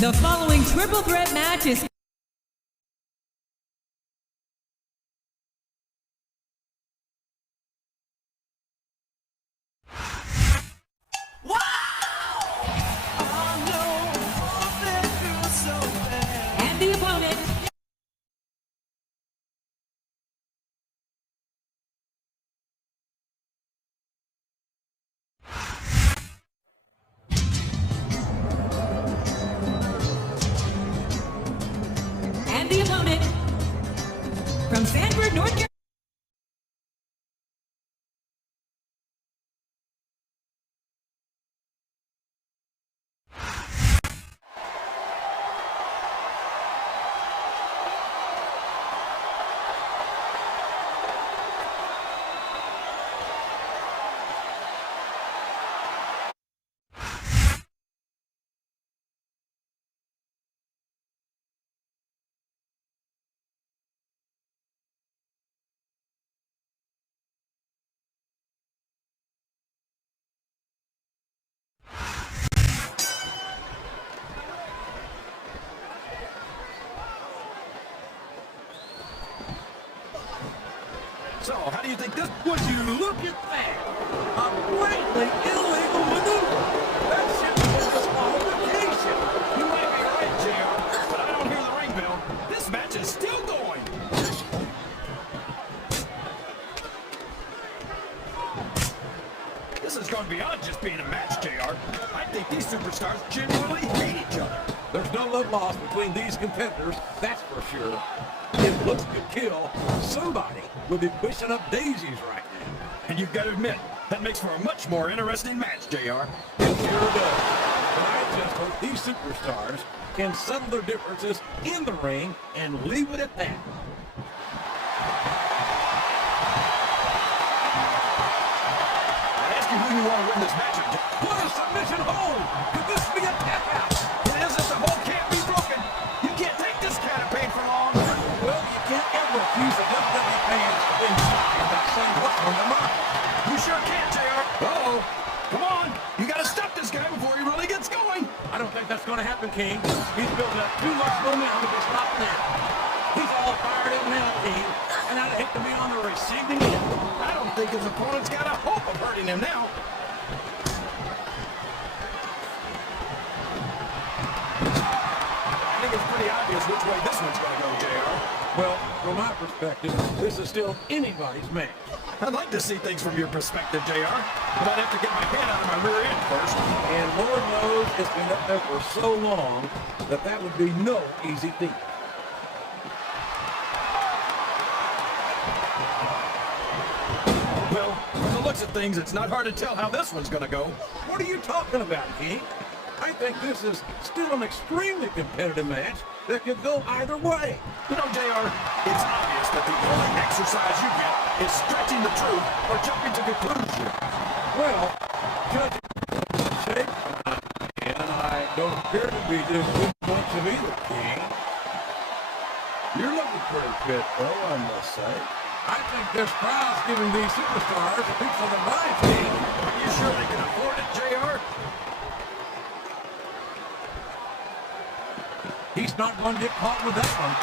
The following triple threat match is and the opponent from Sanford, North Carolina. So, how do you think this... Would you look at that? A blatantly illegal maneuver. That shit was disqualification. You might be right, JR, but I don't hear the ring bell. This match is still going. This has gone beyond just being a match, JR. I think these superstars genuinely hate each other. There's no love lost between these competitors, that's for sure. If looks could kill, somebody would be pushing up daisies right now. And you've got to admit, that makes for a much more interesting match, JR. It sure does. And I just hope these superstars can settle their differences in the ring and leave it at that. I ask you who you want to win this match. What a submission hold! Could this be a tap out? It isn't. The hold can't be broken. You can't take this kind of pain for long. Well, you can't ever accuse a WWE fan of being sorry about saying what's on their mind. You sure can, JR. Uh-oh. Come on. You got to stop this guy before he really gets going. I don't think that's going to happen, King. He's building up too much momentum to be stopped now. He's all fired up now, King, and I'd hate to be on the receiving end. I don't think his opponent's got a hope of hurting him now. I think it's pretty obvious which way this one's going to go, JR. Well, from my perspective, this is still anybody's match. I'd like to see things from your perspective, JR, but I'd have to get my hand out of my rear end first. And Lord knows it's been up there for so long that that would be no easy feat. Well, from the looks of things, it's not hard to tell how this one's going to go. What are you talking about, King? I think this is still an extremely competitive match that could go either way. You know, JR, it's obvious that the only exercise you get is stretching the truth or jumping to conclusion. Well, judging from the shape and I don't appear to be doing too much of either, King. You're looking pretty fit, though, I must say. I think this crowd's giving these superstars a piece of the mind, King. Are you sure they can afford it, JR? He's not going to get caught with that one.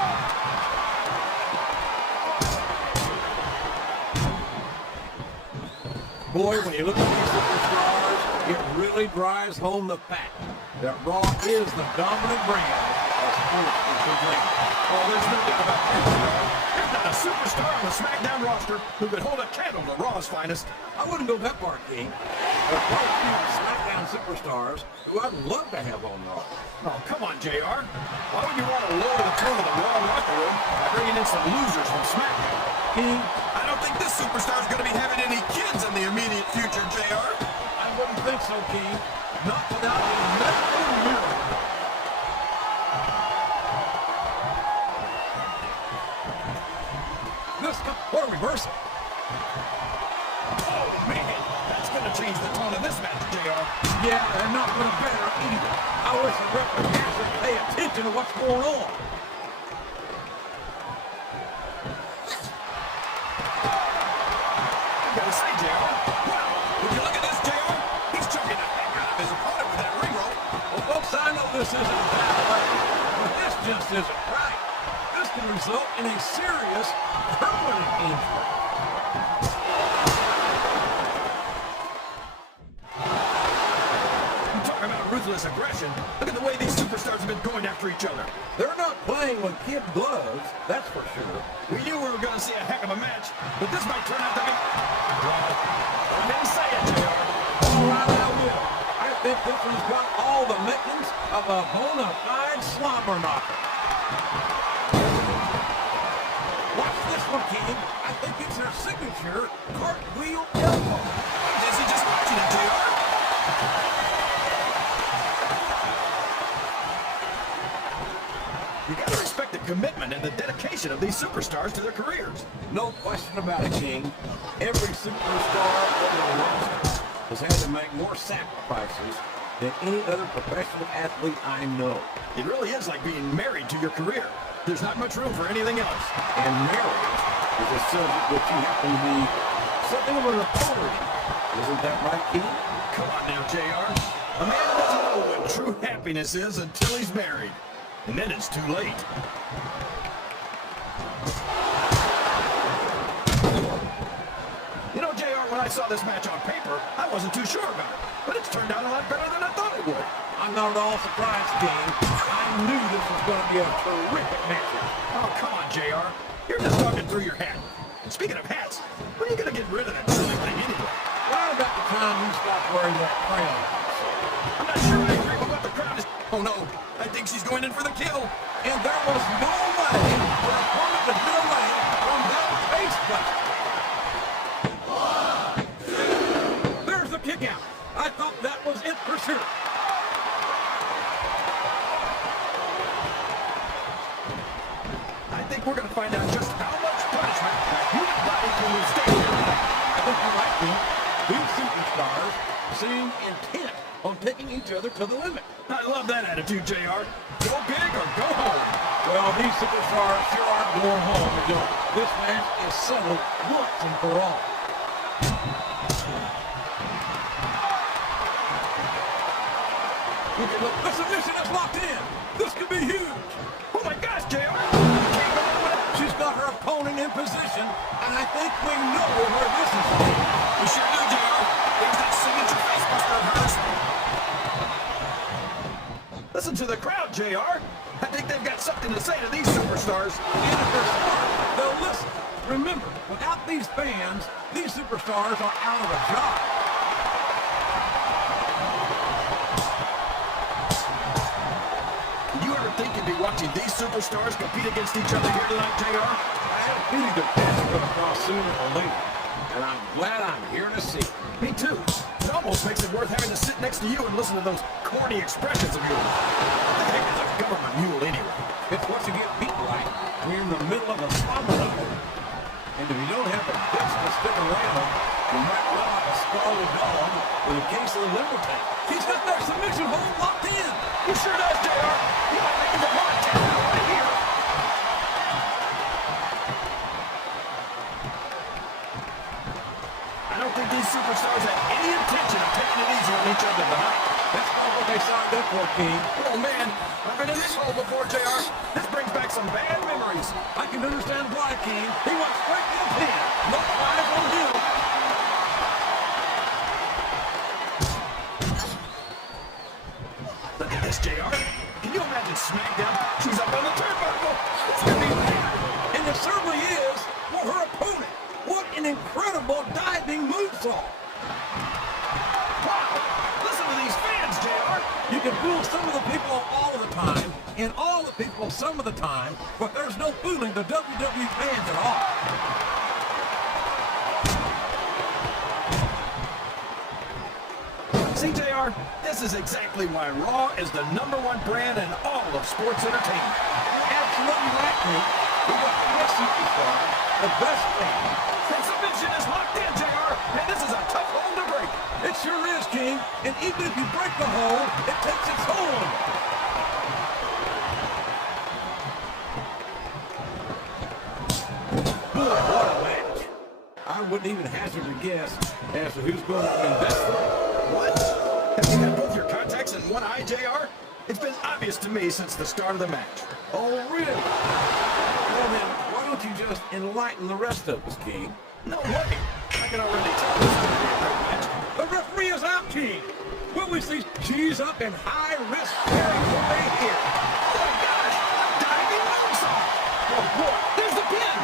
Boy, when you look at these superstars, it really drives home the fact that Raw is the dominant brand of sports entertainment. Oh, there's no doubt about that, JR. There's not a superstar on the SmackDown roster who could hold a candle to Raw's finest. I wouldn't go that far, King. There are quite a few SmackDown superstars who I'd love to have on Raw. Oh, come on, JR. Why would you want to lower the tone of the Raw locker room by bringing in some losers from SmackDown? King, I don't think this superstar's going to be having any kids in the immediate future, JR. I wouldn't think so, King. Not without a medical miracle. What a reversal. Oh, man. That's going to change the tone of this match, JR. Yeah, they're not going to better either. I wish the referees would pay attention to what's going on. I got to say, JR. Wow. Would you look at this, JR? He's choking the heck out of his opponent with that ring rope. Well, folks, I know this isn't that This isn't right. This can result in a serious, permanent injury. You talk about ruthless aggression. Look at the way these superstars have been going after each other. They're not playing with kid gloves, that's for sure. We knew we were going to see a heck of a match, but this might turn out to be... Go ahead and say it, JR. All right, I will. I think this one's got all the makings of a bona fide slobber knocker. Watch this one, King. I think it's their signature cartwheel elbow. Is he just watching it, JR? You gotta respect the commitment and the dedication of these superstars to their careers. No question about it, King. Every superstar on the roster has had to make more sacrifices than any other professional athlete I know. It really is like being married to your career. There's not much room for anything else. And marriage is a subject that you happen to be something of a reporter in. Isn't that right, King? Come on now, JR. A man doesn't know what true happiness is until he's married. And then it's too late. You know, JR, when I saw this match on paper, I wasn't too sure about it. But it's turned out a lot better than I thought it would. I'm not at all surprised, King. I knew this was going to be a terrific match. Oh, come on, JR. You're just talking through your hat. And speaking of hats, when are you going to get rid of that silly thing anyway? Well, about the time you stop wearing that crown. I'm not sure I agree with what the crowd is... Oh, no. I think she's going in for the kill. And there was no way for a opponent to get away from that face cut. There's the kick out. I thought that was it for sure. I think we're going to find out just how much punishment human body can withstand. I think you're right, King. These superstars seem intent on taking each other to the limit. I love that attitude, JR. Go big or go home. Well, these superstars sure aren't going home until this match is settled once and for all. Look, the submission is locked in. This could be huge. Oh my gosh, JR. She's got her opponent in position, and I think we know where this is going. We sure do, JR. There's that signature facebuster of hers. Listen to the crowd, JR. I think they've got something to say to these superstars. And if they're smart, they'll listen. Remember, without these fans, these superstars are out of a job. Did you ever think you'd be watching these superstars compete against each other here tonight, JR? I had a feeling the best would come across sooner or later, and I'm glad I'm here to see it. Me too. It almost makes it worth having to sit next to you and listen to those corny expressions of yours. What the heck is a government mule anyway? It's what you get beat like when you're in the middle of a slobber knocker. And if you don't have the guts to stick around, you might run like a scalded dog with a case of the liver tank. He's got that submission hold locked in. He sure does, JR. He might make it a podcast right here. I don't think these superstars have any intention of taking it easy on each other tonight. That's not what they signed up for, King. Oh, man. I've been in this hole before, JR. This brings back some bad memories. I can understand why, King. He went straight to the pin. No eyes on him. Look at this, JR. Can you imagine SmackDown? She's up on the turnbuckle. It's going to be bad. And it certainly is for her opponent. What an incredible diving moonsault. Wow. Listen to these fans, JR. You can fool some of the people all of the time, and all the people some of the time, but there's no fooling the WWE fans at all. See, JR, this is exactly why Raw is the #1 brand in all of sports entertainment. You're absolutely right, King. We got the best superstar, the best fan. And submission is locked in, JR, and this is a tough hole to break. It sure is, King. And even if you break the hole, it takes its toll on you. Boy, what a match. I wouldn't even hazard a guess as to who's going to win this one. What? Have you got both your contacts in one eye, JR? It's been obvious to me since the start of the match. Oh, really? Well, then, why don't you just enlighten the rest of us, King? No way! I can already tell this is going to be a great match. The referee is out, King. Will we see cheese up and high risk carrying the weight here? Oh my gosh! Diving moonsault! Oh boy, there's the pin!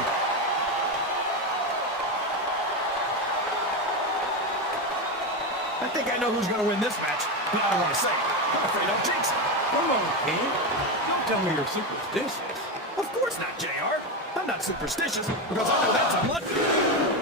I think I know who's going to win this match, but I don't want to say it. I'm afraid I'll jinx it. Come on, King. Don't tell me you're superstitious. Of course not, JR. I'm not superstitious because I know that's unlucky.